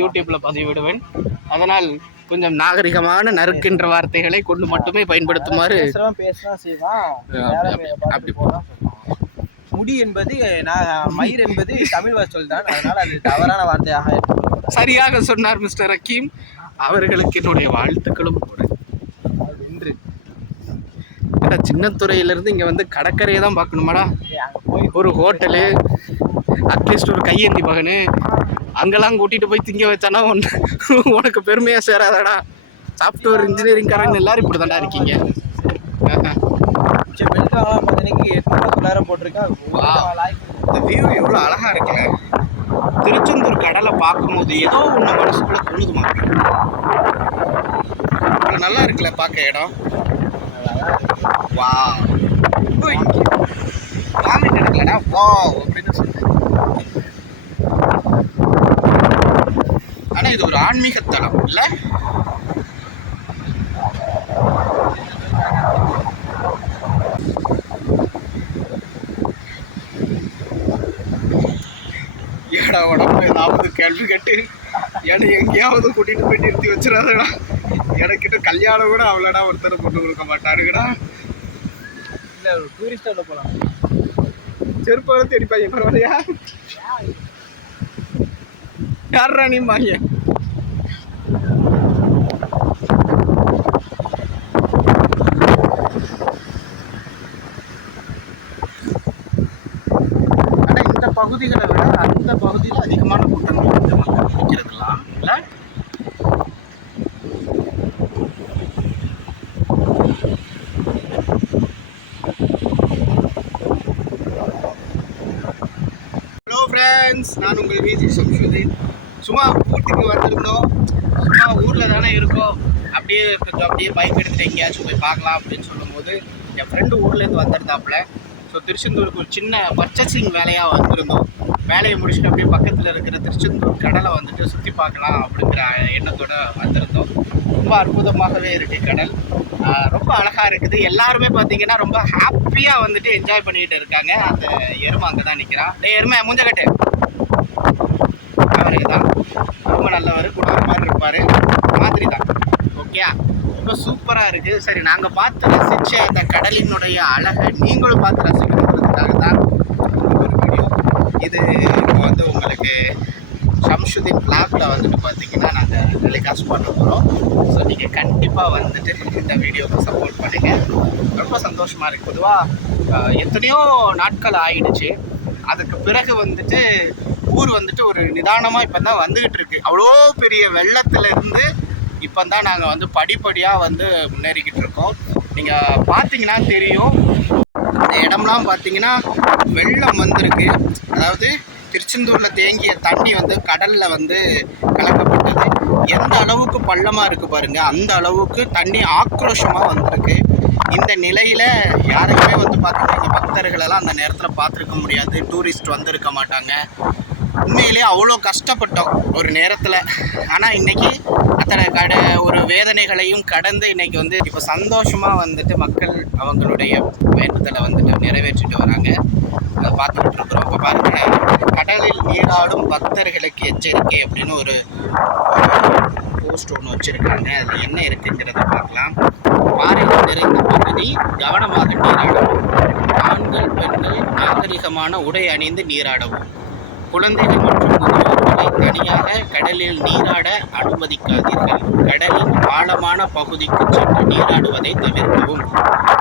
யூடியூப்ல பதிவிடுவேன். அதனால் கொஞ்சம் நாகரிகமான நறுக்கின்ற வார்த்தைகளை கொண்டு மட்டுமே பயன்படுத்துமாறு அப்படி-. முடி என்பது நான் மயிர் என்பது தமிழ் சொல் தான். அதனால அது தவறான வார்த்தையாக. சரியாக சொன்னார் மிஸ்டர் அக்கீம் அவர்களுக்கு என்னுடைய வாழ்த்துக்களும் கூட. அது இன்று ஏடா சின்னத்துறையிலிருந்து இங்க வந்து கடற்கரையை தான் பார்க்கணுமாடா? ஏய், அங்க போய் ஒரு ஹோட்டலு அட்லீஸ்ட் ஒரு கையேந்தி மகனு அங்கெல்லாம் கூட்டிட்டு போய் திங்க வச்சானா உன்- உனக்கு பெருமையா சேராதாடா. சாஃப்ட்வேர் இன்ஜினியரிங் காரங்க எல்லாரும் இப்படி தாண்டா இருக்கீங்க. இந்த வியூ எவ்வளோ அழகா இருக்குல்ல. திருச்செந்தூர் கடலை பார்க்கும்போது ஏதோ ஒன்று மனசுக்குள்ள தோணுதுமா. இவ்வளோ நல்லா இருக்குல்ல பார்க்க இடம். வா காமெடி எடுக்கலடா. வா இது ஒரு ஆன்மீக தலம் இல்ல? ஏடா உடம்பு ஏதாவது கேள்வி கேட்டு என்னை எங்கேயாவது கூட்டிட்டு போய் நிறுத்தி வச்சிடாதடா. எனக்கிட்ட கல்யாணம் கூட அவ்வளோடா ஒருத்தர் பொண்ணு கொடுக்க மாட்டாருங்கடா இல்லை ஒரு டூரிஸ்டாக போகலாம் செருப்பாக தேடி பையன் பரவாயில்லையா யாரா நீ பையன் ஆனா இந்த பகுதிகளை விட அந்த பகுதியில் அதிகமான கூட்டங்கள் வந்து மக்கள் இருக்கிறதுலாம் இல்லை. ஹலோ ஃப்ரெண்ட்ஸ் நான் உங்கள் விஜி சம்ஷுதீன் சும்மா ஊட்டிக்கு வந்திருந்தோம் சும்மா ஊரில் தானே இருக்கோம். அப்படியே கொஞ்சம் அப்படியே பைக் எடுத்துட்டு எங்கேயாச்சும் போய் பார்க்கலாம் அப்படின்னு சொல்லும்போது என் ஃப்ரெண்டு ஊர்லேருந்து வந்திருந்தாப்புல. ஸோ திருச்செந்தூருக்கு ஒரு சின்ன பர்ச்சேசிங் வேலையாக வந்திருந்தோம். வேலையை முடிச்சுட்டு அப்படியே பக்கத்தில் இருக்கிற திருச்செந்தூர் கடலை வந்துட்டு சுற்றி பார்க்கலாம் அப்படிங்கிற எண்ணத்தோடு வந்திருந்தோம். ரொம்ப அற்புதமாகவே இருக்குது கடல். ரொம்ப அழகாக இருக்குது. எல்லாருமே பார்த்தீங்கன்னா ரொம்ப ஹாப்பியாக வந்துட்டு என்ஜாய் பண்ணிக்கிட்டு இருக்காங்க. அந்த எருமை அங்கே தான் நிற்கிறான் டேய் எருமை மூஞ்ச அவரே தான் ரொம்ப நல்லவர் குடும்பம் மாதிரி இருப்பார். மாதிரி தான். ஓகே ரொம்ப சூப்பராக இருக்குது சரி நாங்கள் பார்த்து ரசித்த அந்த கடலினுடைய அழகை நீங்களும் பார்த்து ரசிக்கணுங்கிறதுக்காக தான் ஒரு வீடியோ இது இப்போ வந்து உங்களுக்கு ஷம்ஷுதீன் பிளாக்ல வந்துட்டு பார்த்தீங்கன்னா நாங்கள் டெலிகாஸ்ட் பண்ண போகிறோம் ஸோ நீங்கள் கண்டிப்பாக வந்துட்டு இந்த வீடியோவுக்கு சப்போர்ட் பண்ணுங்கள் ரொம்ப சந்தோஷமாக இருக்குது பொதுவாக எத்தனையோ நாட்கள் ஆயிடுச்சு. அதுக்கு பிறகு வந்துட்டு ஊர் வந்துட்டு ஒரு நிதானமாக இப்போ தான் வந்துக்கிட்டு இருக்கு. அவ்வளோ பெரிய வெள்ளத்துலேருந்து இப்போ தான் நாங்கள் வந்து படிப்படியாக வந்து முன்னேறிக்கிட்டு இருக்கோம் நீங்கள் பார்த்தீங்கன்னா தெரியும். இந்த இடம்லாம் பார்த்தீங்கன்னா வெள்ளம் வந்திருக்கு. அதாவது திருச்செந்தூரில் தேங்கிய தண்ணி வந்து கடலில் வந்து கலக்கப்பட்டது. எந்த அளவுக்கு பள்ளமாக இருக்குது பாருங்கள் அந்த அளவுக்கு தண்ணி ஆக்ரோஷமாக வந்திருக்கு. இந்த நிலையில் யாரையுமே வந்து பார்த்தீங்கன்னா பக்தர்களெல்லாம் அந்த நேரத்தில் பார்த்துருக்க முடியாது. டூரிஸ்ட் வந்திருக்க மாட்டாங்க. உண்மையிலே அவ்வளோ கஷ்டப்பட்டோம் ஒரு நேரத்தில். ஆனால் இன்னைக்கு அத்தனை கட ஒரு வேதனைகளையும் கடந்து இன்னைக்கு வந்து இப்போ சந்தோஷமாக வந்துட்டு மக்கள் அவங்களுடைய வேண்டுதலை வந்துட்டு நிறைவேற்றிட்டு வராங்க. அதை பார்த்துக்கிட்டு இருக்கிறோம் இப்போ பாருங்க கடலில் நீராடும் பக்தர்களுக்கு எச்சரிக்கை அப்படின்னு ஒரு போஸ்ட் ஒன்று வச்சுருக்காங்க. அது என்ன இருக்குங்கிறத பார்க்கலாம். பாறையில் நிறைந்த பகுதி கவனமாக நீராடவும். ஆண்கள் பெண்கள் நாகரிகமான உடை அணிந்து நீராடவும். குழந்தைகள் மற்றும் முதியோர்களை தனியாக கடலில் நீராட அனுமதிக்காதீர்கள். கடலின் ஆழமான பகுதிக்கு சென்று நீராடுவதை தவிர்க்கவும்.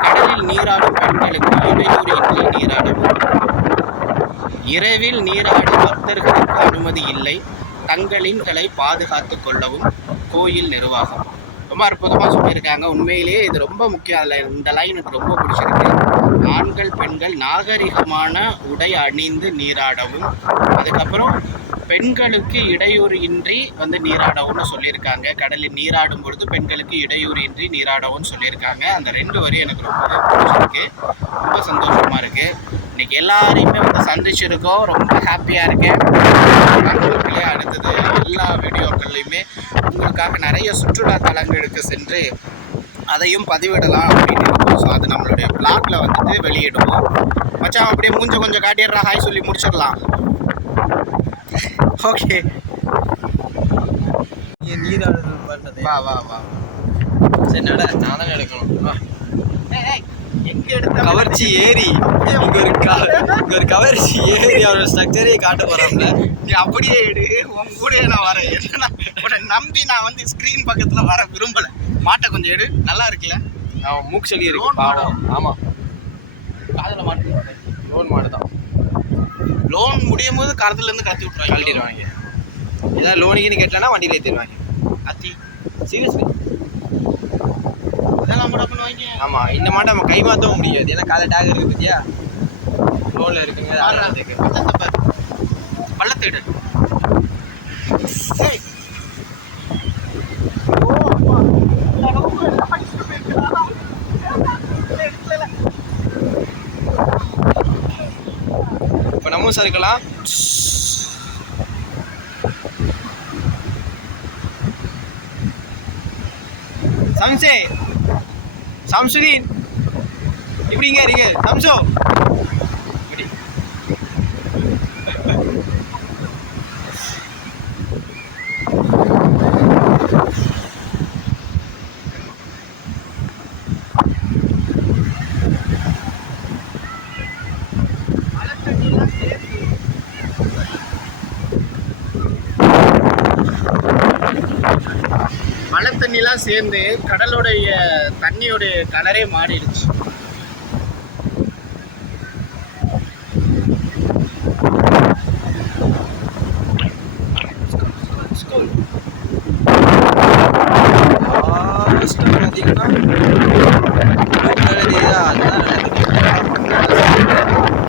கடலில் நீராடும் பெண்களுக்கு இடையூறு இன்றி நீராடவும். இரவில் நீராடும் பக்தர்களுக்கு அனுமதி இல்லை. தங்களின்களை பாதுகாத்துக் கொள்ளவும் கோயில் நிர்வாகம். ரொம்ப அற்புதமாக சொல்லியிருக்காங்க. உண்மையிலேயே இது ரொம்ப முக்கியம். அதில் இந்த லைன் எனக்கு ரொம்ப பிடிச்சிருக்கு. ஆண்கள் பெண்கள் நாகரிகமான உடை அணிந்து நீராடவும் அதுக்கப்புறம் பெண்களுக்கு இடையூறு இன்றி வந்து நீராடவும்னு சொல்லியிருக்காங்க. கடலில் நீராடும் பொழுது பெண்களுக்கு இடையூறு இன்றி நீராடவும்னு சொல்லியிருக்காங்க. அந்த ரெண்டு வரையும் எனக்கு ரொம்ப பிடிச்சிருக்கு. ரொம்ப சந்தோஷமாக இருக்குது இன்னைக்கு எல்லாரையுமே வந்து சந்திச்சிருக்கோம். ரொம்ப ஹாப்பியாக இருக்கேன். மக்களுக்குள்ளே அடுத்தது எல்லா வீடியோக்கள்லையுமே உங்களுக்காக நிறைய சுற்றுலா தலங்களுக்கு சென்று அதையும் பதிவிடலாம் அப்படின்னு இருக்கோம். ஸோ அது நம்மளுடைய பிளாக்ல வந்துட்டு வெளியிடுவோம். மச்சான் அப்படியே மூஞ்ச கொஞ்சம் காட்டிடுறா. ஹாய் சொல்லி முடிச்சிடலாம். ஓகே. வீடியோ பண்றது வா வா வா. சரி நட நான் தான் எடுக்கணும். வா. கவர்ச்சி ஏறி இங்க ஒரு இங்க ஒரு கவர்ச்சி ஏறி அவரோட ஸ்ட்ரக்சரே காட்ட போறாப்ல. நீ அப்படியே எடு. உன் கூடயே நான் வரேன். என்னன்னா உன்னை நம்பி நான் வந்து ஸ்க்ரீன் பக்கத்துல வர விரும்பல. மாட்டை கொஞ்சம் எடு. நல்லா இருக்குல்ல? அவன் மூக்கு சொல்லி இருக்கு பாவம். ஆமா. காதுல மாட்டு லோன் மாடு தான் லோன் முடியும் போது கரத்துல இருந்து கழட்டி விட்டுருவாங்க. கழட்டிடுவாங்க. ஏதாவது லோனுக்குன்னு கேட்டலன்னா வண்டியில ஏற்றிடுவாங்க அத்தி. சீரியஸ்லி இதெல்லாம் கூட பண்ணுவாங்க. ஆமா இந்த மாட்டை நம்ம கை மாற்றவும் முடியாது. ஏன்னா காலை டேக் இருக்கு பத்தியா? லோன்ல இருக்குங்க. பாரு அதுக்கு பள்ளத்தை பாரு பள்ளத்தை எடு ஏய். ஓ, அப்பா. இந்த அளவுக்கு எல்லாம் படிச்சுட்டு போயிருக்கிறா. எடுக்கல. இப்போ இருக்கலாம். சம்சே சம்சுதீன் இப்படிங்க இருங்க சம்சோ. இப்படி. மழை தண்ணியெல்லாம் சேர்த்து மழை தண்ணிலாம் சேர்ந்து கடலுடைய தண்ணியோடைய கலரே மாறிடுச்சு. லாஸ்ட்ல பார்த்தீங்கன்னா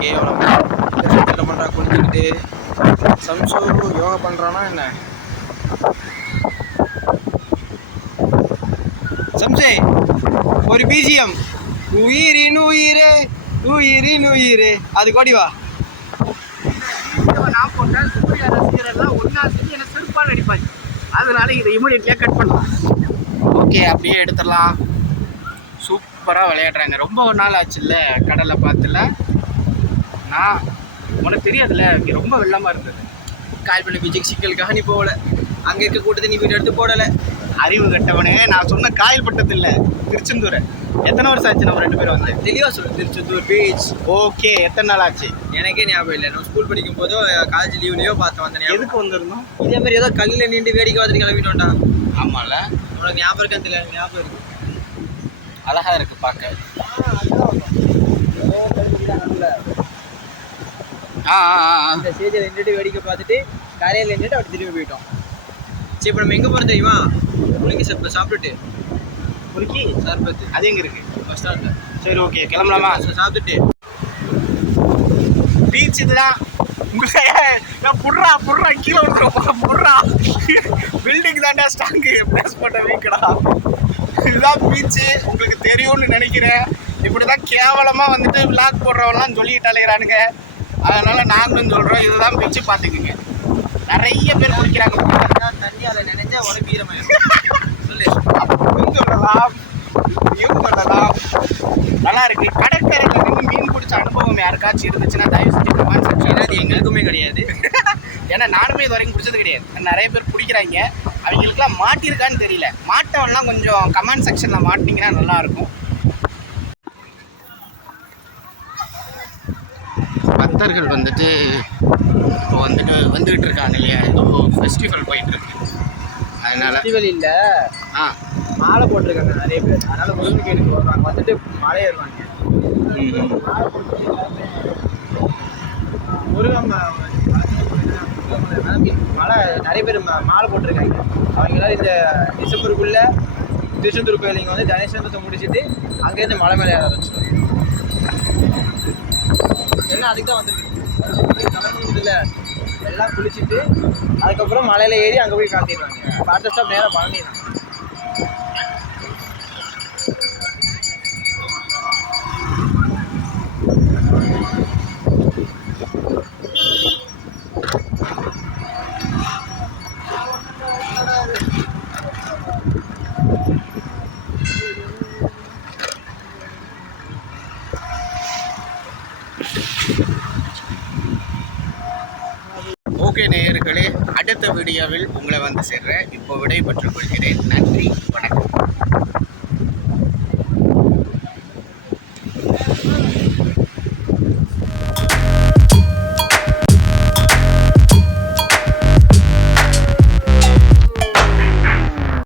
கேவலம் என்ன பண்ணுறா குளிச்சுக்கிட்டு சம்சோ யோகா பண்ணுறானா என்ன? சம்சே ஒரு பிஜிஎம் உயிரின் உயிரே உயிரின் உயிரே அது கோடி வா. வீடியோவை நான் போட்டேன் சூர்யா ரசிகரெல்லாம் ஒன்றா சேர்ந்து என்னை செருப்பால் அடிப்பாங்க. அதனால இதை இமீடியட்லியாக கட் பண்ணலாம். ஓகே அப்படியே எடுத்துடலாம். சூப்பராக விளையாடுறாங்க. ரொம்ப ஒரு நாள் ஆச்சுல்ல கடலை பார்த்துல. நான் உனக்கு தெரியாதுல்ல இங்கே ரொம்ப வெள்ளமாக இருந்தது. கால்பண்ணி பீச்சுக்கு சிக்கலுக்காக நீ போகல. அங்கே இருக்க கூட்டத்தை நீ வீடியோ எடுத்து போடலை. அறிவு கட்டவனே நான் சொன்ன காயல்பட்டது இல்லை திருச்செந்தூர். எத்தனை வருஷம் ஆச்சு நம்ம ரெண்டு பேரும் வந்து? தெளிவாக சொல்லு திருச்செந்தூர் பீச் ஓகே எத்தனை நாள் ஆச்சு? எனக்கே ஞாபகம் இல்லை. நான் ஸ்கூல் படிக்கும் போதோ காலேஜ் லீவ்லயோ பார்த்து வந்த ஞாபகம். எதுக்கு வந்திருந்தோம்? இதே மாதிரி ஏதோ கல்லில் நின்று வேடிக்கை பார்த்துட்டு கிளம்பிட்டோம்டா. ஆமாம்ல உனக்கு ஞாபகம் இருக்கா தெரியல ஞாபகம் இருக்கு. அழகா இருக்கு பார்க்க. ஆ, ஆ. அந்த ஸ்டேஜில் நின்றுட்டு வேடிக்கை பார்த்துட்டு கரையில் நின்றுட்டு அப்படி திரும்பி போயிட்டோம். சரி இப்போ நம்ம எங்கே போகிறோம் தெரியுமா? முழுங்கி சர்பத் சாப்பிட்டுட்டு. குறுக்கி சர்பத்து அது எங்கே இருக்கு? பஸ் ஸ்டாண்டில் சரி ஓகே கிளம்பலாமா? சாப்பிட்டுட்டு. பீச் இதுதான் உங்களுக்கு புடுறா புட்றா புட்றா கீழே விட்டுரும் புட்றா பில்டிங் தாண்டா ஸ்ட்ராங்கு பிளேஸ் பண்ண வீக்கடா இதுதான் பீச்சு உங்களுக்கு தெரியும்னு நினைக்கிறேன். இப்படி தான் கேவலமாக வந்துட்டு விளாக் போடுறவெல்லாம் சொல்லிட்டு அலைகிறானுங்க அதனால் நாங்களும் சொல்கிறோம் இதுதான் பீச்சு பார்த்துக்குங்க நிறைய பேர் குடிக்கிறாங்க. தண்ணி அதை நினைச்சா உடம்பு ஈரமாயிரும் சொல்லு அப்படின்னு சொல்லலாம் இதையும் சொல்லலாம் நல்லா இருக்கு. கடற்கரையில் நின்று மீன் பிடிச்ச அனுபவம் யாருக்காச்சும் இருந்துச்சுன்னா தயவு செஞ்சு கமெண்ட் ஏன்னா செக்ஷன் அது எங்களுக்குமே கிடையாது. ஏன்னா நானுமே இது வரைக்கும் பிடிச்சது கிடையாது. நிறைய பேர் பிடிக்கிறாங்க அவங்களுக்குலாம் மாட்டியிருக்கான்னு தெரியல. மாட்டவன்லாம் கொஞ்சம் கமெண்ட் செக்ஷனில் மாட்டினீங்கன்னா நல்லா இருக்கும். பக்தர்கள் வந்துட்டு இப்போ வந்துட்டு வந்துகிட்டு இருக்காங்க இல்லையா? ஏதோ ஃபெஸ்டிவல் போயிட்டு இருக்கு அதனால ஃபெஸ்டிவல் இல்லை. ஆ. மாலை போட்டிருக்காங்க நிறைய பேர். அதனால முருங்கைக்கு வருவாங்க. வந்துட்டு மலை ஏறுவாங்க. ம். முருகன் மலை நிறைய பேர் மாலை போட்டிருக்காங்க. அவங்க எல்லாரும் இந்த டிசம்பருக்குள்ள திருச்செந்தூர் கோயில் இங்கே வந்து தனேஸ்வரத்தை முடிச்சுட்டு அங்கேருந்து மலை மேலே ஏற ஆரம்பிச்சிட்டாங்க எல்லாம் அதுக்கு தான் வந்துருக்கு கிளம்புறதுல எல்லாம் குளிச்சுட்டு அதுக்கப்புறம் மலையில் ஏறி அங்கே போய் காட்டிடுவாங்க அடுத்த ஸ்டாப் நேராக பழனி தான் ஓகே நேயர்களே அடுத்த வீடியோவில் உங்களை வந்து சேர்றேன் இப்போ விடைபெற்றுக் கொள்கிறேன். நன்றி வணக்கம்.